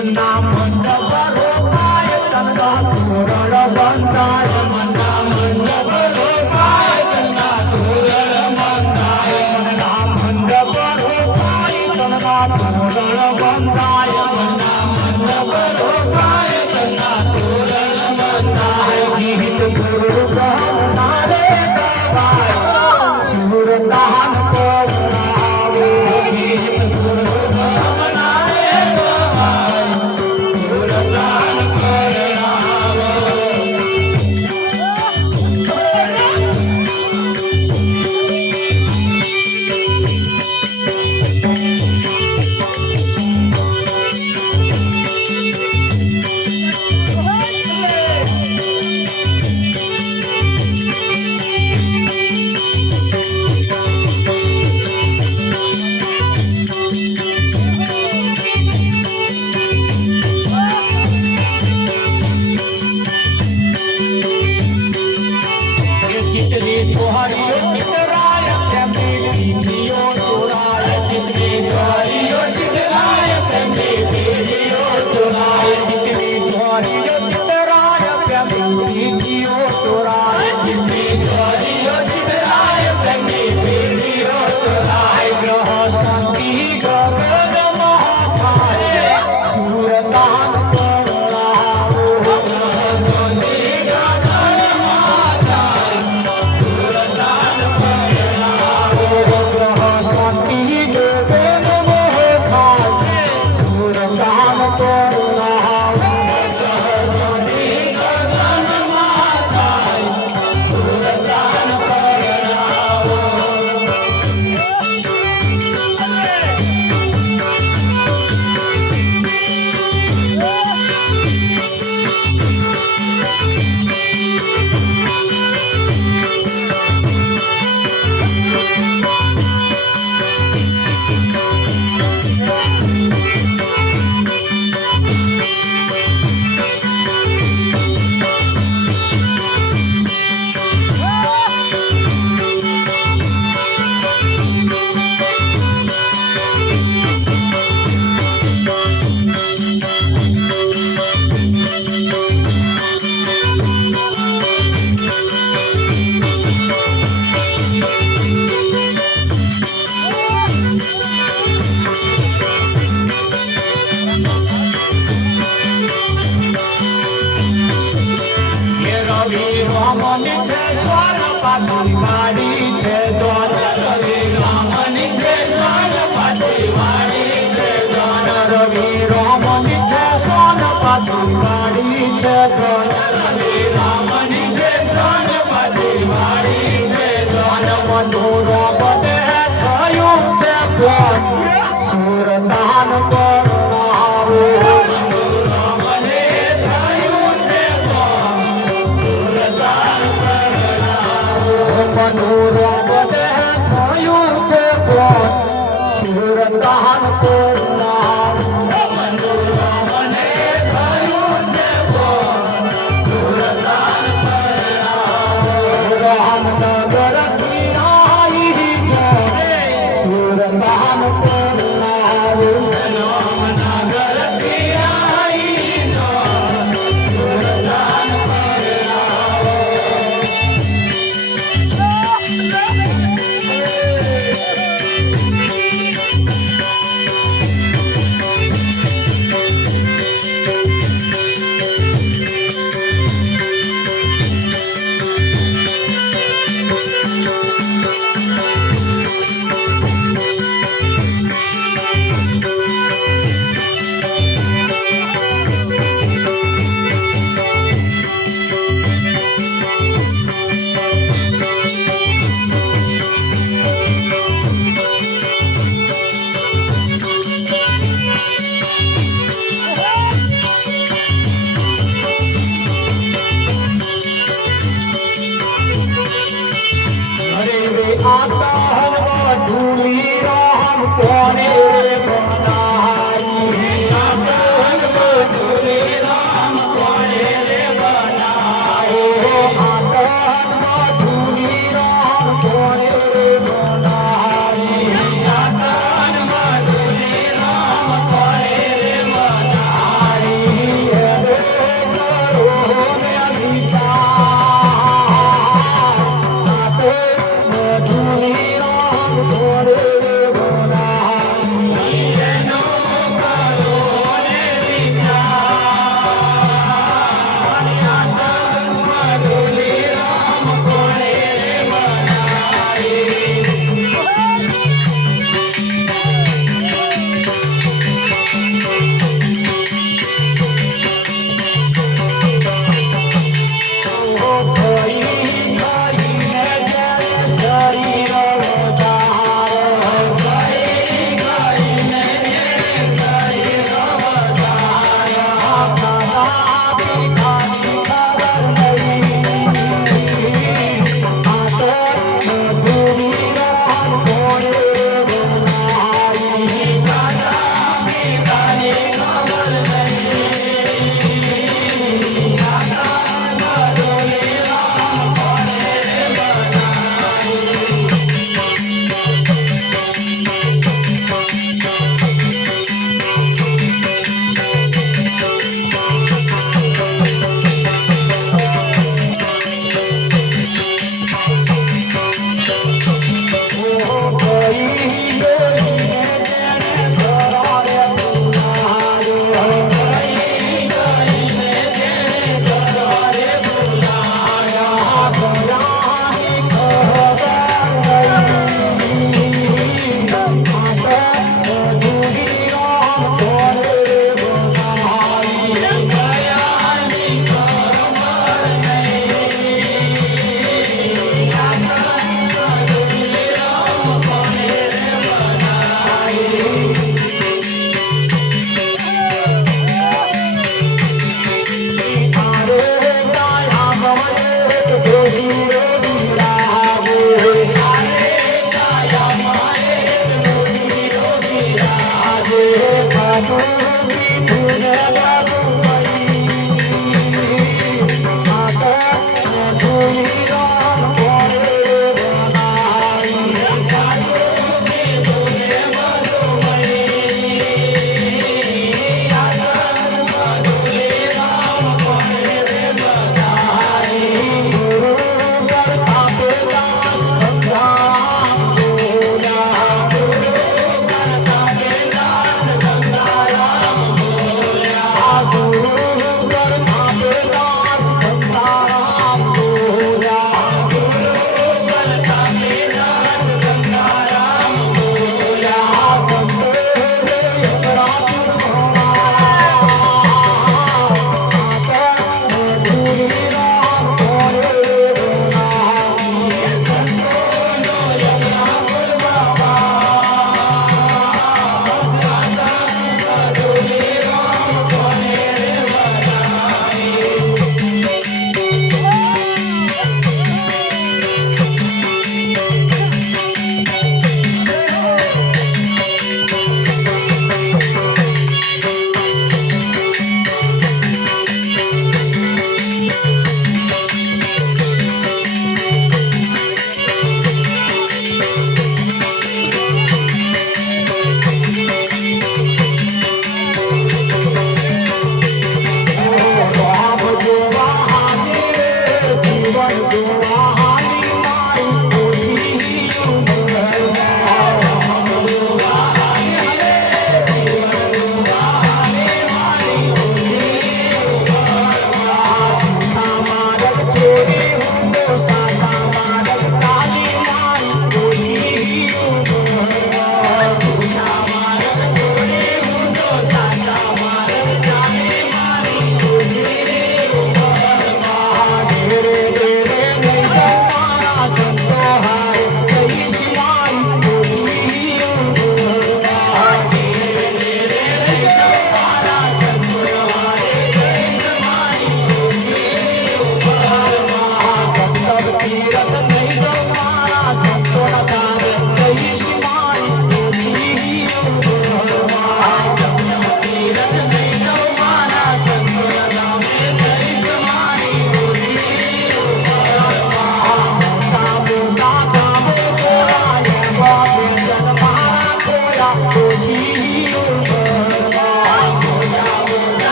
મના મંડપ રોપાય તનના તોરણ બંધાય મના મંડપ રોપાય તનના તોરણ બંધાય મના મંડપ રોપાય તનના તોરણ બંધાય મના મંડપ રોપાય તનના તોરણ બંધાય ગીત ગુરુ ગાનારે ગાવાય સુરદાન કોરાવે ગીત ગુરુ ગાનારે ગાવાય સુરદાન કોરાવે चितली तोहरियो चितराय प्रेमी दीदियो तोराय चितली तोहरियो चितराय प्रेमी दीदियो तोराय चितली तोहरियो चितराय प्रेमी दीदियो तोराय चितली तोहरियो चितराय प्रेमी दीदियो तोराय ग्रह शांति गगन महाकाय सूरदान करुणाओ ग्रह शांति गगन महाकाय सूरदान करुणाओ ग्रह शांति गगन महाकाय सूरदान करुणाओ ग्रह शांति गगन महाकाय सूरदान करुणाओ રવિ રામની છે સ્વર પાછી વાડી છે દ્વાર રવિ રામની છે સ્વર પાછી વાડી છે દ્વાર રવિ રામની છે સ્વર પાછી વાડી છે દ્વાર રવિ રામની છે સ્વર પાછી વાડી છે દ્વાર મનોરમ બધે થયું છે દ્વાર સુરદાન કરુણાવો મનોરમ ને થયું છે દ્વાર સુરદાન કરુણાવો મનોરમ બધે થયું છે દ્વાર સુરદાન કરુણાવો મનોરમ ને થયું છે દ્વાર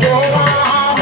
જોવા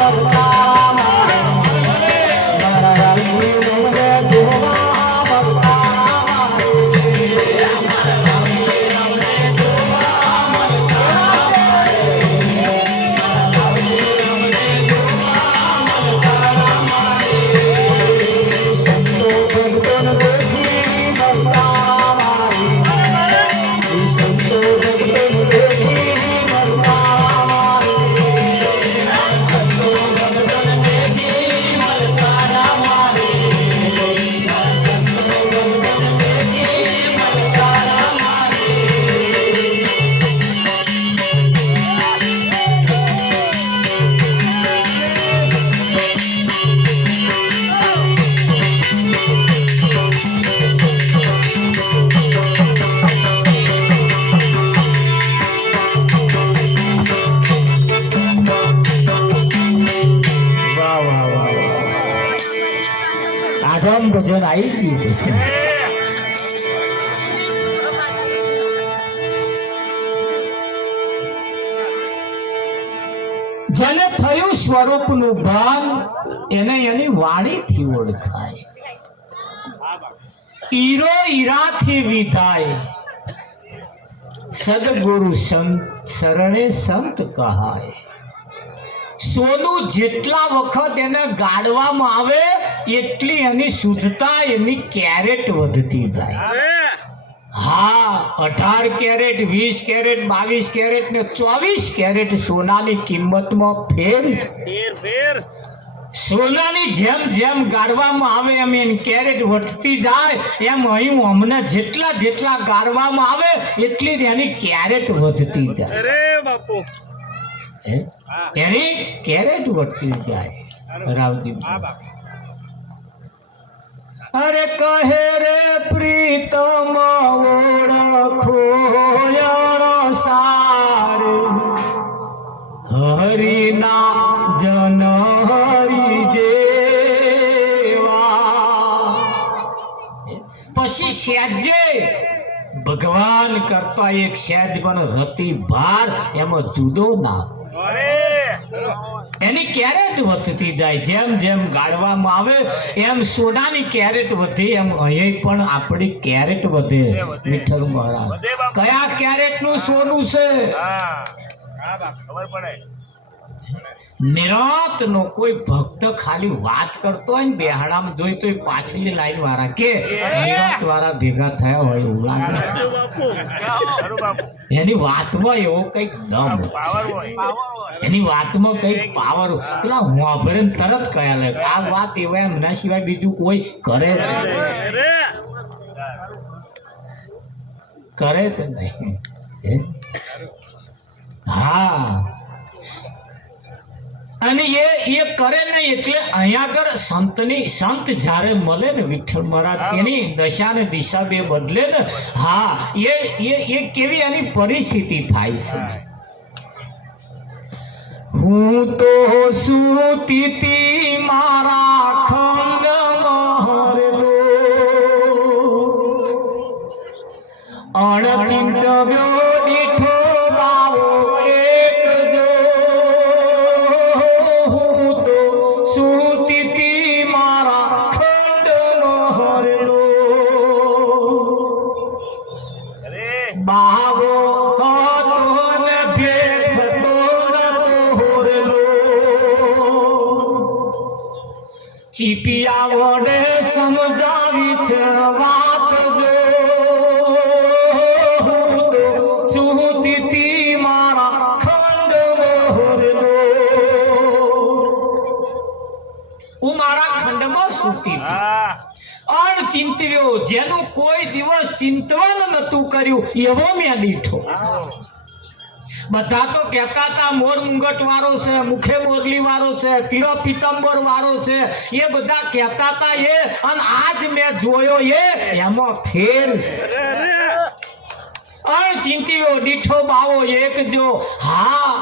ભજન આવી ગયું. જેને થયું સ્વરૂપનું ભાન એને એની વાણીથી ઓળખાય. ઈરો ઈરાથી વિધાય, સદગુરુ સંત શરણે સંત કહાય. સોનું જેટલા વખત એને ગાળવામાં આવે એટલી એની શુદ્ધતા, એની કેરેટ વધતી જાય. હા, 18 કેરેટ, 20 કેરેટ, 22 કેરેટ ને 24 કેરેટ સોનાની કિંમતમાં ફેર. સોનાની જેમ જેમ ગાળવામાં આવે એમ એની કેરેટ વધતી જાય. એમ અહીં અમને જેટલા જેટલા ગાળવામાં આવે એટલી જ એની કેરેટ વધતી જાય. અરે બાપુ, એની કેરેટ વધતી જાય. રાવજી અરે કહે રે પ્રીતમ ઓળખો સાર, હરિના જન હરિ જેવા. પછી સહેજે ભગવાન કરતા એક સહેજ પણ રતિ ભાર એમાં જુદો ના, એની કેરેટ વધતી જાય. જેમ જેમ ગાળવામાં આવે એમ સોનાની કેરેટ વધી, એમ અહીં પણ આપણી કેરેટ વધે. વિઠ્ઠલ મહારાજ કયા કેરેટ નું સોનું છે નિરાત નો. કોઈ ભક્ત ખાલી વાત કરતો હોય ને બેહાડામાં જોઈ તો પાછલી લાઈન વાળા કે નિરાત વાળા ભેગા થયા હોય એવું લાગે. એની વાતમાં એવો કઈક દમ, એની વાતમાં કઈક પાવર. પેલા વાભરે તરત કયા લે આ વાત એવા એમના સિવાય બીજું કોઈ કરે તો નહીં. હા, અને એ કરે ને એટલે અહીંયા આગળ સંત જ્યારે મળે ને વિઠ્ઠલ મહારાજ, એની દશા ને દિશા બે બદલે ને. હા, એ કેવી એની પરિસ્થિતિ થાય છે. હું તો સુતી મારા ખંડ મહરલો, અણચિંતવ્યો દીઠો બાવો એક જો. હું તો સુતી મારા ખંડ મહરલો, બાવો હતો ને ભેખતો ચીપિયા વડે સમજાવી છે વાત જો. હું તો સુતી મારા ખંડ મહરલો, હું મારા ખંડમાં સૂતી હતી. અણચિંત્યો, જેનું કોઈ દિવસ ચિંતન નતું કર્યું એવો મેં દીઠો. બધા તો કહેતા હતા મોર મુંગટ વાળો છે, મુખે મોરલી વાળો છે, પીળો પીતંબર વાળો છે, એ બધા કહેતા હતા. એ અને આજ મેં જોયો એમાં ફેર છે. અણચિંત્યો દીઠો બાવો એક જો. હા,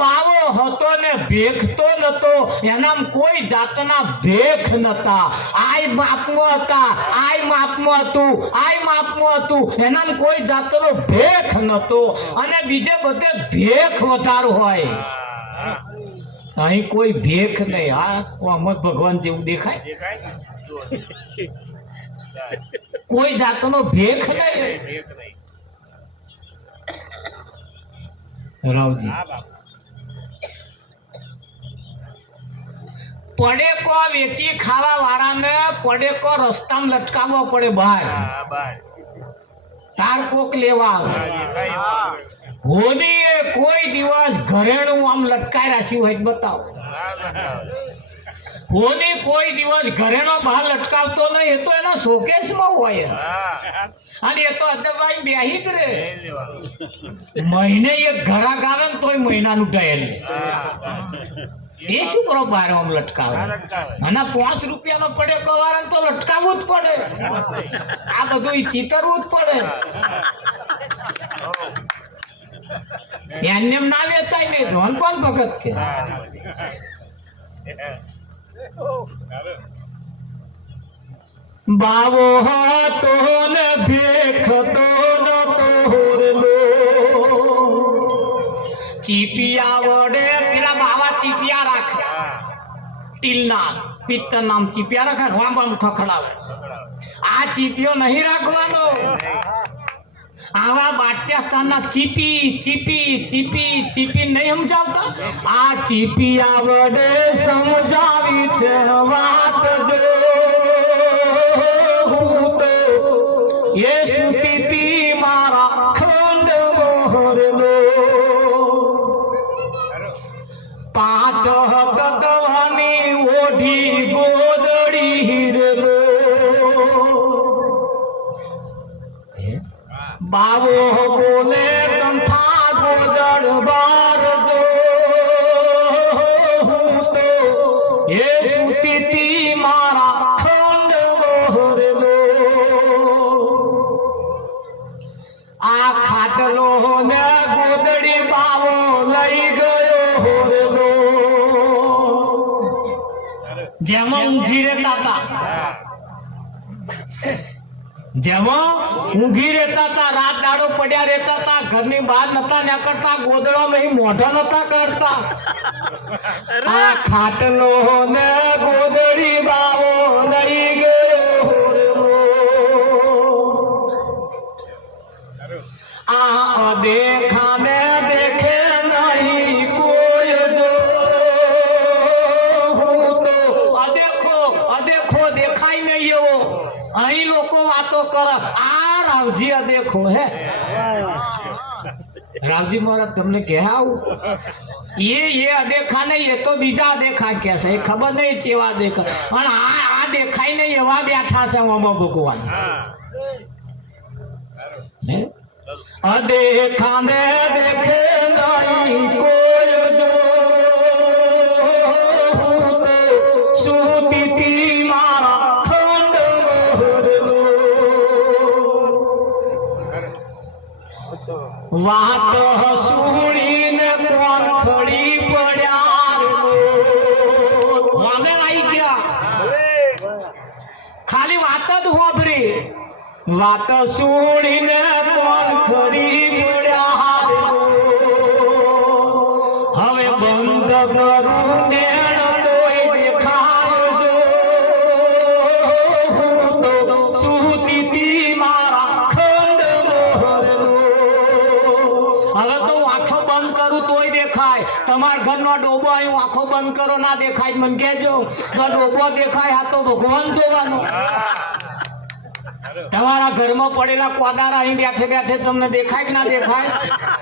બાવો હતો ને ભેખતો નતો. એનામ કોઈ જાતના ભેખ નતા. આય માપમાં હતા, આય માપમાં હતું, આય માપમાં હતું. એનામ કોઈ જાતનો ભેખ નતો. અને બીજે બધે ભેખ વધારો હોય, અહીં કોઈ ભેખ નહીં. હા, અમર ભગવાન જેવું દેખાય, કોઈ જાતનો ભેખ નહીં. રાવજી પડેકો વેચી ખાવા વાળાને પડેકો રસ્તામાં લટકાવવો પડે બહાર, તાર કોક લેવા આવે. હોદીએ કોઈ દિવસ ઘરેણું આમ લટકાઈ રાખ્યું હોય બતાવો. હોદી કોઈ દિવસ ઘરેણો બહાર લટકાવતો નહીં. એ તો એના શોકેસમાં હોય, અને એ તો અદરવાઈ બેહી જ રે. મહિને એક ઘરાક આવે ને તોય મહિનાનું ઢહેલ. એ શું કરો બહાર આમ લટકાવે? અને 5 રૂપિયાનો પડે કવારણ તો લટકાવવું જ પડે. આ બધું ચીતરવું જ પડે. એમને ના વેચાય નહીં. ધોન કોણ ભગત કે બાવો હતો ને ભેખતો નતો લો, ચીપિયા વડે પેલા બાવા ચીપિયા રાખે, ટીલના પિત્તર નામ ચીપિયા રાખે, રામ ખખડાવે. આ ચીપિયો નહીં રાખવાનો. આવા બાટ્યાસ્તાનના ચીપી ચીપી ચીપી ચીપી નહીં સમજાવતા. આ ચીપિયા વડે સમજાવી છે વાત જો હું તો એ સુતી મારા ખંડ મોહરલો. પાંચ હતવાની ઓઢી ગોદડી હિરલો, બાવો બોલે કંઠા ગોદડ બાર દો હું તો એ સુતી મારા ખંડ મોહરલો. આ ખાટલો ને ગોદડી બાવો લઈ ગયો હોરલો. જેમાં ઊંઘી રહેતા હતા, જેમાં ઊંઘી રહેતા હતા, રાત દાડો પડ્યા રહેતા હતા, ઘરની બહાર નતા નીકળતા, ગોદડામાં મોઢા નતા કાઢતા. આ ખાટલો ને ગોદડી બાવો લઈ ગયો હોરલો. આ દેખાને દેખે નહીં કોઈ જો હું તો અદેખો દેખાય નહીં એવો. અહીં લોકો વાતો કરે આ રાવજી અદેખો હે. રાવજી મહારાજ તમને કહે આવું એ અદેખા નહીં, એ તો બીજા અદેખા કે છે, એ ખબર નહીં ચેવા દેખા. પણ આ દેખાય નહીં એવા બેઠા છે આમાં ભગવાન. અદેખા ને દેખે નહીં કોઈ જો હું તો સુતી મારા ખંડ મોહરલો. વાત સુણીને કોણ ખડી પડ્યા વામે આવી ગયા. ખાલી વાત જ હોભરી, વાત સુણીને કોણ ખડી પડ્યા. હવે બંધ કરું નેણ કોઈ દેખાય જો હું તો સુતી મારા ખંડ મોહરલો. હવે તો આંખો બંધ કરું તોય દેખાય. તમારા ઘરનો ડોબો અહીં આંખો બંધ કરો ના દેખાય મને કહેજો. તો ડોબો દેખાય આ તો ભગવાન જોવાનો. તમારા ઘરમાં પડેલા કોદારા અહીં બેઠે બેઠે તમને દેખાય કે ના દેખાય?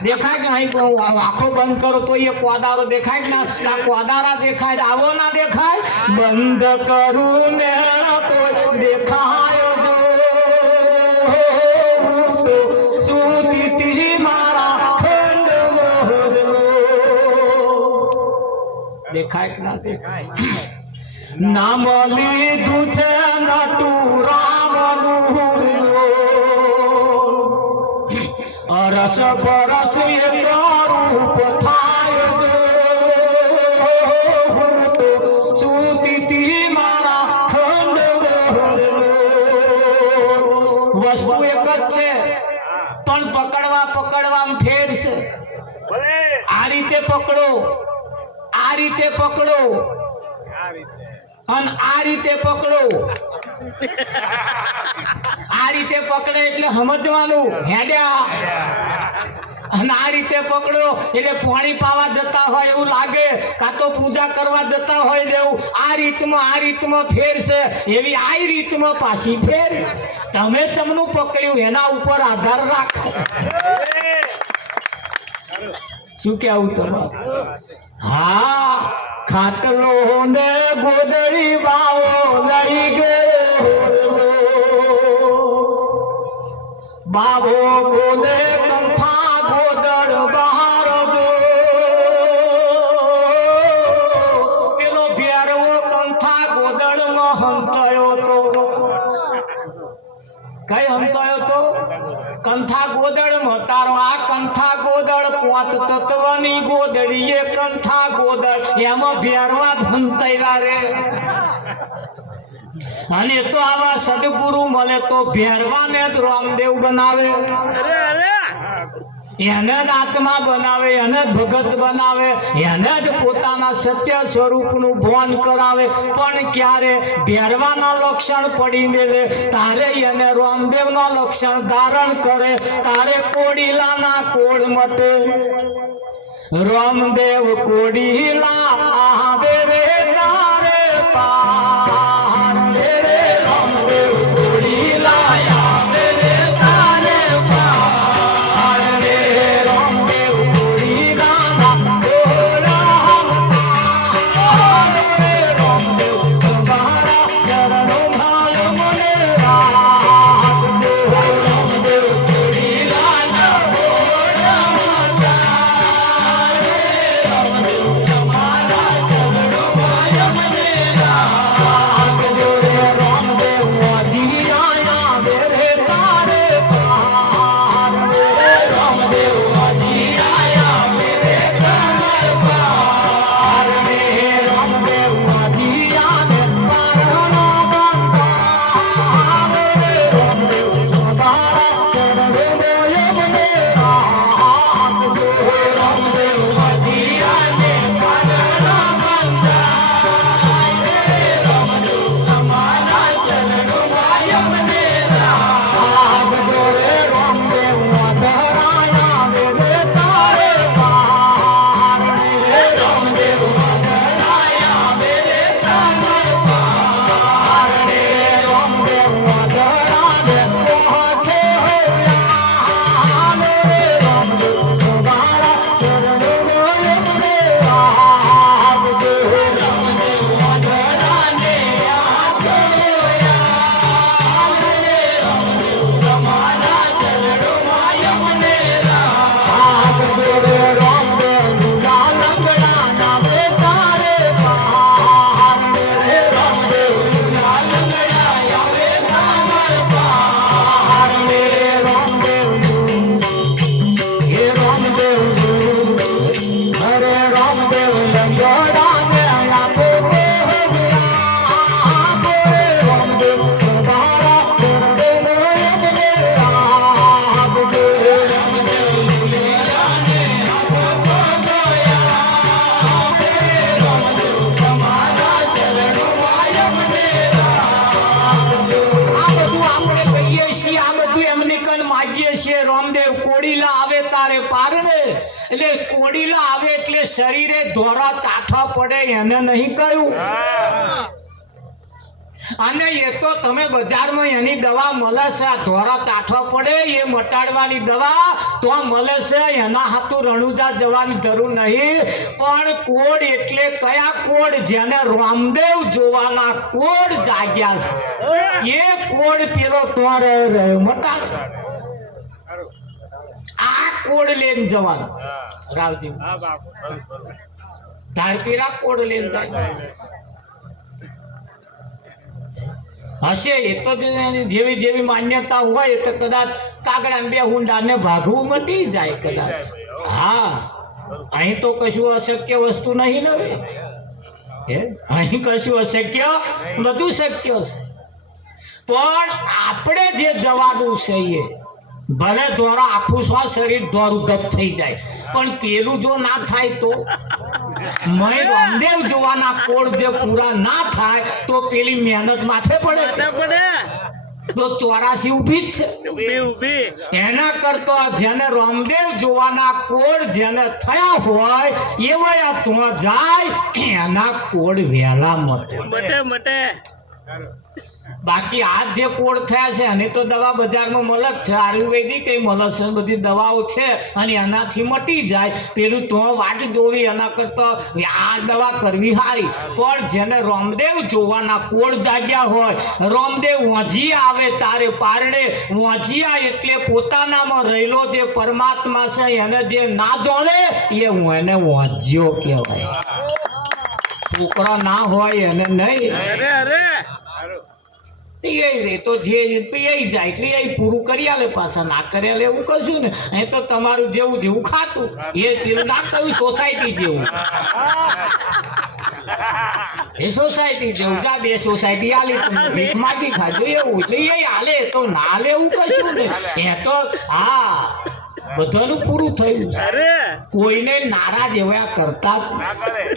દેખાય કે અહીં આંખો બંધ કરો તો એ કોદારો દેખાય કે ના? કોદારા દેખાય આવો ના દેખાય? બંધ કરું ને તો દેખાય જો તો સુતી મારા ખંડ મોહરલો. દેખાય કે ના દેખાય? નામ લીધું છે નટુ રામનું અરસ પરસ એ રૂપ થાય જો હું તો સુતી મારા ખંડ મોહરલો. વસ્તુ એક જ છે પણ પકડવામાં ફેર છે. આ રીતે પકડો, આ રીતે પકડો અને આ રીતે પકડો. આ રીતે પકડે એટલે સમજવાનું હેડ્યા, અને આ રીતે પકડો એટલે પાણી પાવા જતા હોય એવું લાગે, કાં તો પૂજા કરવા જતા હોય એવું. આ રીતમાં ફેર છે, એવી આ રીતમાં પાછી ફેર. તમે તમનું પકડ્યું એના ઉપર આધાર રાખો. શું કેવું તમારું? હા, ખાટલો ને ગોદડી બાવો લઈ ગયો. બાવો બોલે કંઠા ગોદડ બહાર જો. પેલો ભેરવો કંઠા ગોદડ માં હંતાયો તો. કઈ હંતાયો તો? કંઠા ગોદડ માં. તારો આ કંઠા ગોદડ 5 તત્વની ગોદડી એ કંઠા ગોદડ એમાં ભેરવા હંતાયલા રે. અને એ તો આવા સદગુરુ મળે તો ભેરવાને જ રામદેવ બનાવે, એને જ આત્મા બનાવે, એને જ ભગત બનાવે, એને જ પોતાના સત્ય સ્વરૂપનું ભાન કરાવે. પણ ક્યારે ભેરવાના લક્ષણ પડી મેલે તારે એને રામદેવના લક્ષણ ધારણ કરે, તારે કોડીલાના કોડ મટે. રામદેવ કોડીલા આવે રે તારે પાર રે, રામદેવ કોડીલા આવે રે તારે પાર રે, રામદેવ કોડીલા રામદેવ તમારા ચરણોમાં મને રાખજો. રામદેવ કોડીલા એટલે કોડીલા આવે એટલે શરીરે ધોરા ચાઠા પડે એને નહીં કહ્યું. અને એ તો તમે બજારમાં એની દવા મળે છે, આ ધોરા ચાઠા પડે એ મટાડવાની દવા તો મળે છે, એના હાથું રણુજા જવાની જરૂર નહીં. પણ કોડ એટલે કયા કોડ? જેને રામદેવ જોવાના કોડ જાગ્યા છે એ કોડ પેલો તમારે મટાડ. આ કોડ લઈને જવાનું રાવજી ધારપીરા કોડ લઈને જાય હશે. એ તો જેવી જેવી માન્યતા હોય તો કદાચ કાગડા બે હુંડાને ભાગવું મટી જાય કદાચ. હા, અહીં તો કશું અશક્ય વસ્તુ નહીં ને, અહીં કશું અશક્ય બધું શક્ય છે. પણ આપણે જે જવાનું છે એ ભલે દ્વારા આખું શરીર દોરું ગપ થઈ જાય, પણ પેલું જો ના થાય તો મય રામદેવ જોવાના કોડ જે પૂરા ના થાય તો પેલી મહેનત માથે પડે તો 84 ઊભી જ છે. એના કરતા જેને રામદેવ જોવાના કોડ જેને થયા હોય એવા તો જાય એના કોડ વહેલા મટે. બાકી આ જે કોડ થયા છે અને તો દવા બજારમાં મળે જ છે, આયુર્વેદિક એ મળે છે, બધી દવાઓ છે અને એનાથી મટી જાય. પેલું તો વાટ જોવી એના કરતા આ દવા કરવી સારી. પણ જેને રામદેવ જોવાના કોડ જાગ્યા હોય, રામદેવ વાંજી આવે તારે પારણે. વાંજિયા એટલે પોતાનામાં રહેલો જે પરમાત્મા છે એને જે ના જાણે એ હું એને વાંજ્યો કહેવાય. છોકરા ના હોય એને નહીં. તો જે જાય એટલે એ પૂરું કરી આલે, પાછા ના કરી આલે એવું કશું ને. અહીં તો તમારું જેવું જેવું ખાતું એ પેલું ના કહ્યું સોસાયટી જેવું. એ સોસાયટી દેવજા બે સોસાયટી આલી તમને ભીખ માગી ખાજો એવું એટલે એ હાલે તો ના હાલે એવું કશું નહીં એ તો હા બધાનું પૂરું થયું છે. કોઈને નારાજ એવા કરતા જ નહીં.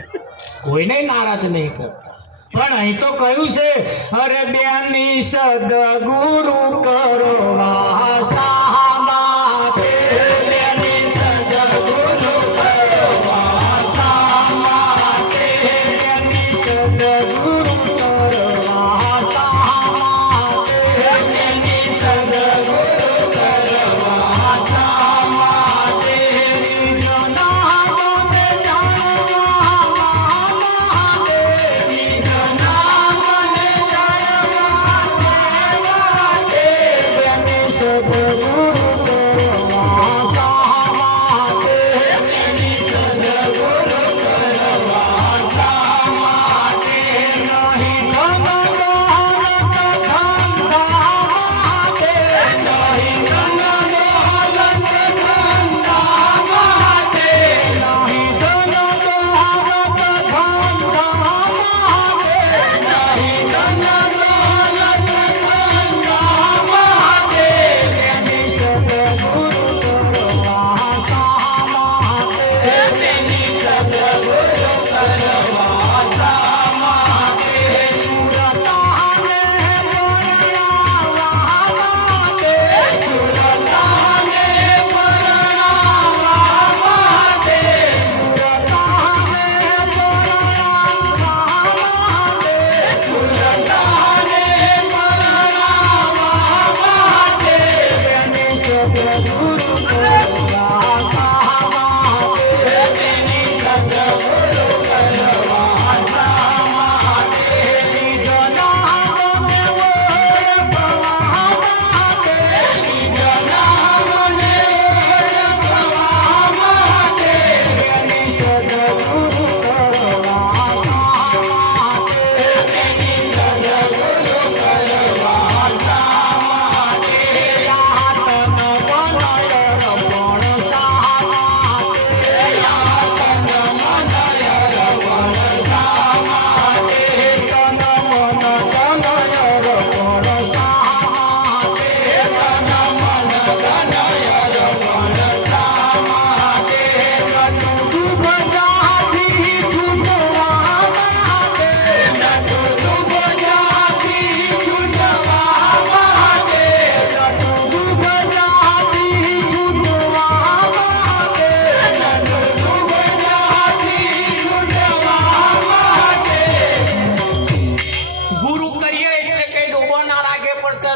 કોઈને નારાજ નહીં કરતા પણ અહીં તો કહ્યું છે અરે બેની સદગુરુ કરવા સામાતે બેની સદગુરુ કરવા સામાતે બેની સદગુરુ કરવા સામાતે બેની સદગુરુ કરવા સામાતે જના મને જાણવા માતે જના મને જાણવા માતે બેની સદગુરુ કરવા સામાતે બેની સદગુરુ કરવા સામાતે નહીં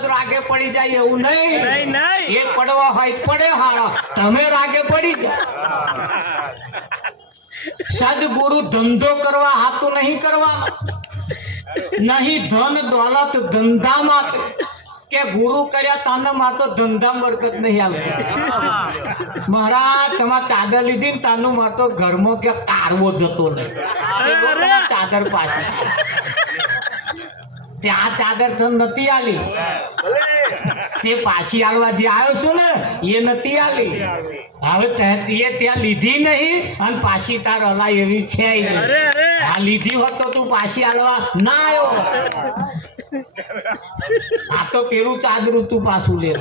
ધન પડી જાય એવું નહીં. એ પડવા હોય પડે હારા તમે રાગે પડી જાય. સદગુરુ ધંધો કરવા હાથું નહીં કરવાનો નહીં ધન દોલત ધંધા માટે કે ગુરુ કર્યા તાને માં તો ધંધા બરકત નહીં આવતી. મહારાજ તમારે ચાદર લીધી ને તાનું માં તો ઘરમાં કે કારવો જતો નહીં. ચાદર પાછી ત્યાં ચાદર તો નથી આલી તે પાછી આલવા જે આવ્યો છું ને એ નથી આલી. હવે એ ત્યાં લીધી નહીં અને પાછી તાર હલાય એવી છે આ લીધી હોત તો તું પાછી આલવા ના આવ્યો. આ તો પેલું ચાદરું તું પાછું લે.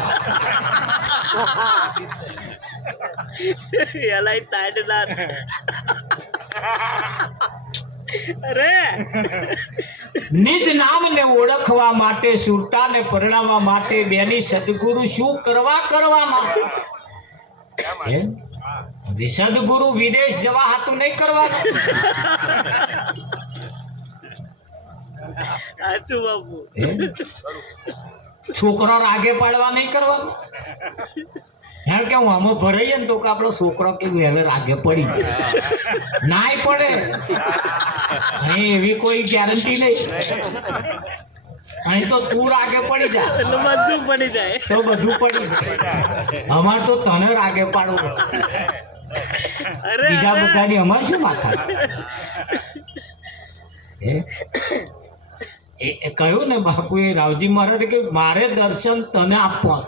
નિજ નામને ઓળખવા માટે સુરતાને પરણાવવા માટે બેની સદગુરુ શું કરવાના. સદગુરુ વિદેશ જવા હાતું નહીં કરવાનું. છોકરો રાગે પાડવા નહીં કરવાનું. કારણ કે હું આમાં ભરાઈએ ને તો કે આપણો છોકરો કે વહેલો રાગે પડી જાય નાય પડે. અહીં એવી કોઈ ગેરંટી નહીં. અહીં તો તું રાગે પડી જાય બધું પડી જાય તો બધું પડી જાય. અમાર તો તને રાગે પાડવું બીજા બધાની અમારે શું માથા. એ કહ્યું ને બાપુએ રાવજી મહારાજે કે મારે દર્શન તને આપવા.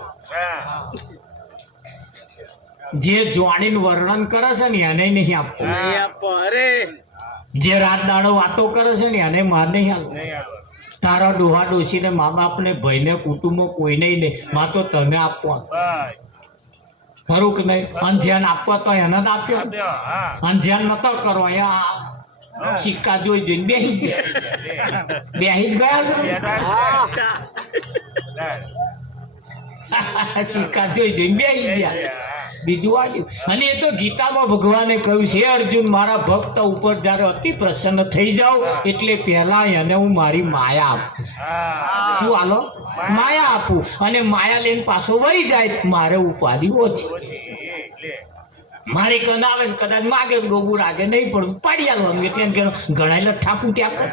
જે જોડીને વર્ણન કરે છે ને એને નહીં આપવું. જે રાત દાડો વાતો કરે છે ને એને માર નહીં હાલ. તારા ડોહા ડોશીને મા બાપને ભાઈને કુટુંબો કોઈને નહીં, માં તો તને આપવા ખરું કે નહીં? અંધ્યાન આપવા તો એને જ આપ્યો, અંધ્યાન નતો કરો. સિક્કા જોઈ જોઈને બેસી જ ગયા છે, સિક્કા જોઈ જોઈને બેસી ગયા. બીજું આવ્યું. અને એ તો ગીતામાં ભગવાને કહ્યું છે, અર્જુન મારા ભક્ત ઉપર જ્યારે અતિ પ્રસન્ન થઈ જાઓ એટલે પહેલા એને હું મારી માયા આપું. શું હાલો? માયા આપું. અને માયા લઈને પાછો વળી જાય, મારે ઉપાધિ ઓછી. મારી કન આવે ને કદાચ માગે ડોબુ રાખે નહીં પણ પાડી આવવાનું, એટલે એમ કે ઘણા લઠ્ઠા ફૂટ્યા કર.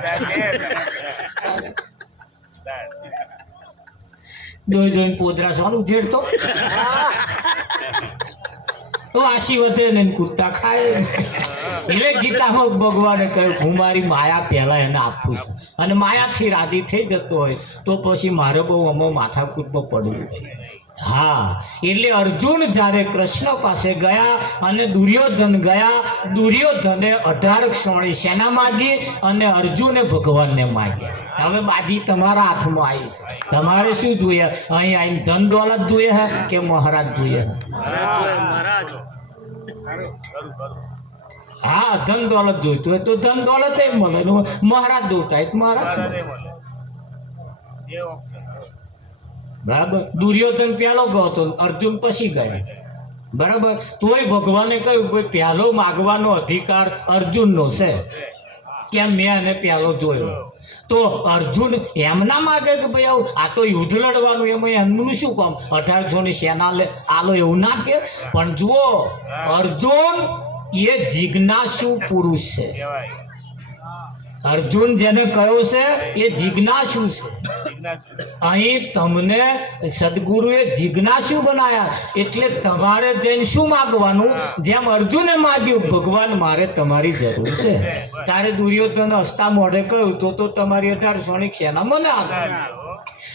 દોઈ દોઈને પોદરા સોનું ઉછેડતો તો વાસી વધે ને કૂદતા ખાય. એટલે ગીતામાં ભગવાને કહ્યું હું મારી માયા પહેલા એને આપું છું, અને માયાથી રાજી થઈ જતો હોય તો પછી મારે બહુ આમાં માથાકૂટમાં પડવું. હા, એટલે અર્જુન જ્યારે કૃષ્ણ પાસે ગયા અને દુર્યોધન ગયા, દુર્યોધને 18 ક્ષણી સેના માગી અને અર્જુને ભગવાનને માગ્યા. હવે બાજી તમારા હાથમાં આવી છે, તમારે શું જોઈએ? અહીં આવીને ધન દોલત જોઈએ હે કે મહારાજ જોઈએ? હા, ધન દોલત જોઈતું હોય તો ધન દોલત એ મળે, મહારાજ જોતા હોય તો મહારાજ. બરાબર. દુર્યોધન પહેલો ગયો હતો, અર્જુન પછી ગયા. બરાબર. તોય ભગવાને કહ્યું ભાઈ પહેલો માગવાનો અધિકાર અર્જુનનો છે, કેમ? મેં એને પહેલો જોયો. તો અર્જુન એમ ના માગે કે ભાઈ આવું આ તો યુદ્ધ લડવાનું, એમાં એમનું શું કામ 1800ની સેના લે આલો, એવું ના કે. પણ જુઓ, અર્જુન એ જિજ્ઞાસુ પુરુષ છે. અર્જુન જેને કહ્યો છે એ જિજ્ઞાસુ છે. અહીં તમને સદગુરુએ જિજ્ઞાસુ બનાયા, એટલે તમારે જઈને શું માગવાનું? જેમ અર્જુને માગ્યું, ભગવાન મારે તમારી જરૂર છે. તારે દુર્યોધન હસતા મોઢે કહ્યું તો તમારી 1800ની સેના મને આપે.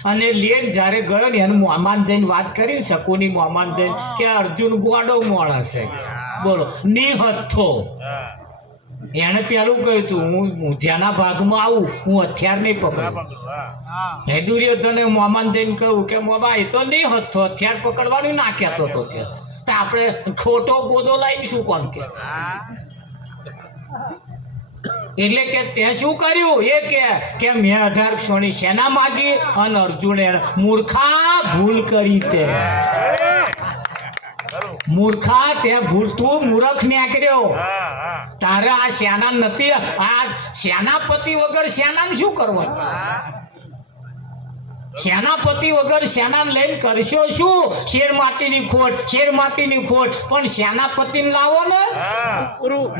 અને લેન જ્યારે ગયો ને એને મોમાન જઈને વાત કરી, શકુની મોમાન જઈને કે અર્જુન ગોડો માણસ છે, બોલો નિહથ્થો. એને પેલું કહ્યું હતું હું જેના ભાગમાં આવું હું હથિયાર નહીં પકડું. એ દુર્યોધને મોમાન જઈને કહ્યું કે મોબા એ તો નહીં હતો, હથિયાર પકડવાનું ના કહેતો હતો કે આપણે ખોટો ગોદો લાવીને શું કોણ કે. એટલે કે તે શું કર્યું? એ કે મેં 1800ની સેના માગી અને અર્જુને મૂર્ખા ભૂલ કરી. તે મૂર્ખા, તે ભૂલ, તું મૂર્ખ નીકળ્યો. તારે આ સેના નથી, આ સેનાપતિ વગર સેનાને શું કરવાનું? સેનાપતિ વગર સેના લઈને કરશો શું? શેર માટીની ખોટ, શેર માટીની ખોટ. પણ સેનાપતિને લાવો ને,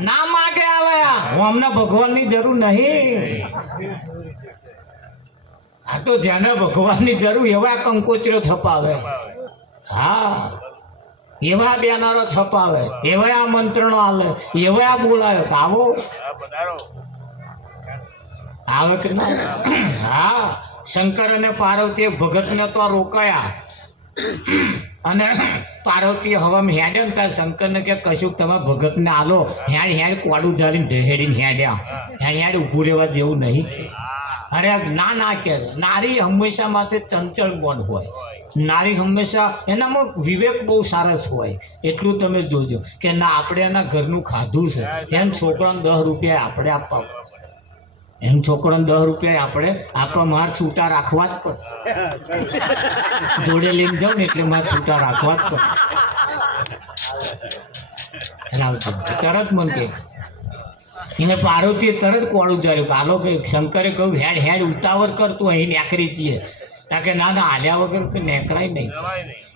ના માગે આવે. અમને ભગવાનની જરૂર નહીં. આ તો જેને ભગવાનની જરૂર એવા કંકોત્રીઓ છપાવે. હા, એવા બેનરો છપાવે, એવા આમંત્રણો આલે, એવા બોલાવે કે આવો આવે કે ના. હા, શંકર અને પાર્વતી ભગતને તો રોકાયા, અને પાર્વતી હવામાં હેડે ને ત્યારે શંકરને કે કશું તમે ભગતને આલો. હેડ કોડું ઝાલીને ઢહેડીને હેડ્યા. હેડ ઊભું રહેવા જેવું નહીં કે. અરે ના કે નારી હંમેશા માટે ચંચળ મન હોય. નારી હંમેશા એનામાં વિવેક બહુ સરસ હોય. એટલું તમે જોજો કે ના આપણે એના ઘરનું ખાધું છે, એમ છોકરાને 10 રૂપિયા આપણે આપવા, એમ છોકરાને 10 રૂપિયા આપણે આપવા, માર છૂટા રાખવા જ પડે. જોડે લઈને જાઉં ને એટલે માર છૂટા રાખવા જ પડે. તરત મન કે એને પાર્વતીએ તરત કોળું જાળ્યું. હાલો કે શંકરે કહ્યું હેડ ઉતાવળ કરતું અહીં નેકરી છીએ. કે ના હાલ્યા વગર કે નેકરાય નહીં.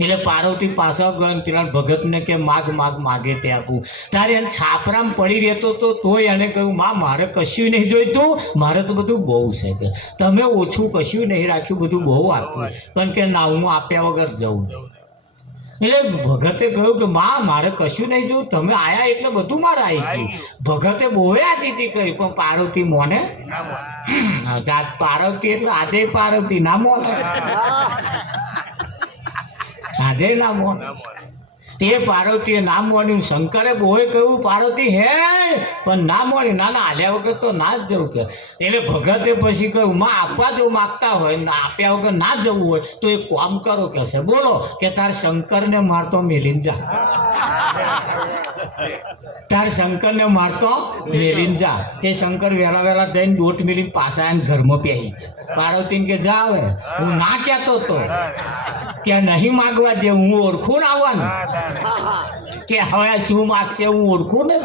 એટલે પાર્વતી પાછા ગયો પેલા ભગતને કે માગે તે આપું. તારે એને છાપરામાં પડી રહેતો તો તોય એને કહ્યું માં મારે કશું નહીં જોઈતું, મારે તો બધું બહુ છે કે તમે ઓછું કશું નહીં રાખ્યું, બધું બહુ આપ્યું, પણ કે ના હું આપ્યા વગર જઉં. એટલે ભગતે કહ્યું કે માં મારે કશું નહીં જોયું, તમે આયા એટલે બધું મારે આવી ગયું. ભગતે બહુ આજીતી કહી પણ પાર્વતી મોને. જાત પાર્વતી એટલે આજે પાર્વતી ના મોને, આજે ના મોને. તે પાર્વતીએ ના માન્યું. શંકરે બહુએ કહ્યું પાર્વતી હે, પણ ના માન્યું. ના ના, હાલ્યા વગર તો ના જ જવું કે. એટલે ભગતે પછી કહ્યું માં આપવા જેવું માગતા હોય ને આપ્યા વગર ના જવું હોય તો એક કામ કરો કે છે, બોલો કે તાર શંકરને મારતો મેલીને જા. તાર શંકરને મારતો મેલીને જા. તે શંકર વહેલા વહેલા જઈને દોટ મેલીને પાછા આવીને ઘરમાં પહેરી ગયા. પાર્વતીને કે જા હવે, હું ના કહેતો તો કે નહીં માગવા જે હું ઓળખું ને આવવાનું કે હવે શું માગશે હું ઓળખું ને.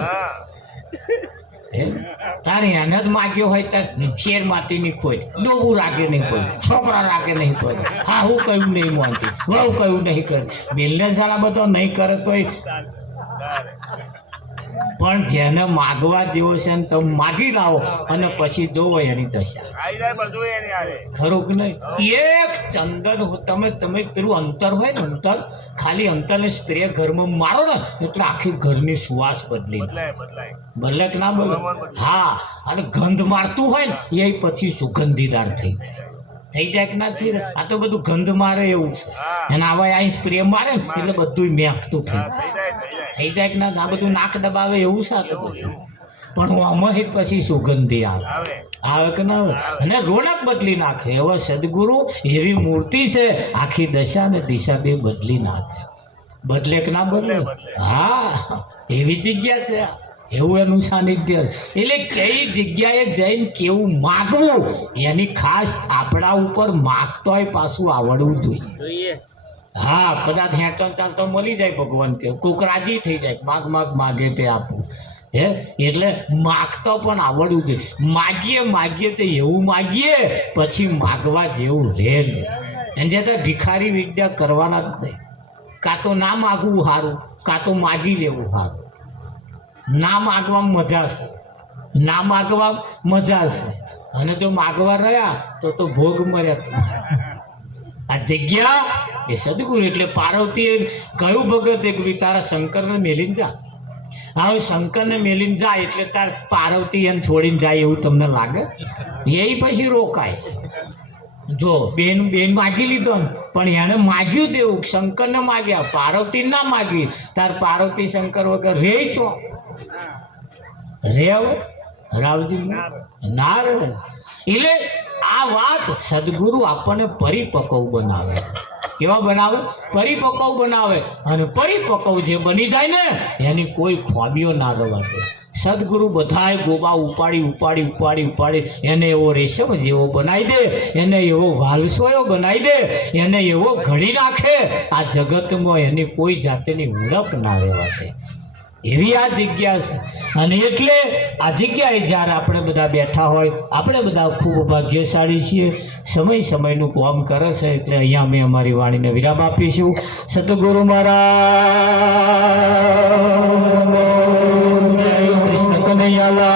તારે એને જ માગ્યો હોય તો શેર માટીની ખોટ, ડોબું રાખે નહીં કોઈ, છોકરા રાખે નહીં કોઈ, હા હું કયું નહીં માનતી, વહુ કયું નહીં કરે. બિલને સારા બધો નહીં કરે તોય, પણ જેને માગવા જેવો છે ને તમે માગી લાવો અને પછી જોવો એની દશા. ખરું કે નહીં? એક ચંદન તમે પેલું અંતર હોય ને, અંતર ખાલી અંતરને સ્પ્રે ઘરમાં મારો ને એટલે આખી ઘરની સુવાસ બદલે કે ના બદલે? હા, અને ગંધ મારતું હોય ને એ પછી સુગંધીદાર થઈ જાય કે ના થઈ જાય? આ તો બધું ગંધ મારે એવું છે. અને આવા અહીં સ્પ્રે મારે ને એટલે બધું મેકતું થઈ જાય કે ના? આ બધું નાક દબાવે એવું છે. પણ હું આમાં પછી સુગંધી આવે કે ના આવે, અને રોનક બદલી નાખે. એવા સદગુરુ એવી મૂર્તિ છે, આખી દશા ને દિશા બે બદલી નાખે. બદલે કે ના બદલે? હા, એવી જગ્યા છે, એવું એનું સાનિધ્ય. એટલે કઈ જગ્યાએ જઈને કેવું માગવું એની ખાસ આપણા ઉપર માગતો હોય પાછું આવડવું જોઈએ. હા, કદાચ હેઠો ચાલતો મળી જાય ભગવાન કે કોક રાજી થઈ જાય, માગે તે આપવું. હે એટલે માગતો પણ આવડવું જોઈએ. માગીએ તો એવું માગીએ પછી માગવા જેવું રહે ને. એને જે ભિખારી વિદ્યા કરવાના જ નહીં. કાં તો ના માગવું સારું, કાં તો માગી લેવું સારું. ના માગવામાં મજા છે, ના માગવામાં મજા છે, અને જો માગવા રહ્યા તો ભોગ મર્યા. આ જગ્યા એ સદગુરુ. એટલે પાર્વતીએ કહ્યું ભગત કે તારા શંકરને મેલીને જા. હવે શંકરને મેલીને જાય એટલે તાર પાર્વતી એને છોડીને જાય એવું તમને લાગે? એ પછી રોકાય. જો બેન માગી લીધો ને, પણ એને માગ્યું તેવું શંકરને માગ્યા, પાર્વતી ના માગી. તાર પાર્વતી શંકર વગર રે છો? રે રાવજી ના રે. એટલે આ વાત સદગુરુ આપણને પરિપક્વ બનાવે. કેવા બનાવે? પરિપક્વ બનાવે. અને પરિપક્વ જે બની જાય ને એની કોઈ ખોબીઓ ના રહેવા દે. સદગુરુ બધાય ગોબા ઉપાડી એને એવો રેશમ જેવો બનાવી દે, એને એવો વાલસોયો બનાવી દે, એને એવો ઘડી નાખે આ જગતમાં એની કોઈ જાતની ઉડપ ના રહેવા દે. એવી આ જગ્યા છે. અને એટલે આ જગ્યાએ જ્યારે આપણે બધા બેઠા હોય, આપણે બધા ખૂબ ભાગ્યશાળી છીએ. સમયનું કામ કરે છે. એટલે અહીંયા અમે અમારી વાણીને વિરામ આપીશું. સતગુરુ મહારાજ કૃષ્ણ કનૈયાલાલ.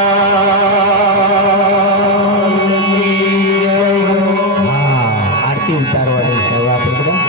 હા, આરતી ઉતારવાની છે હવે આપણે બધા.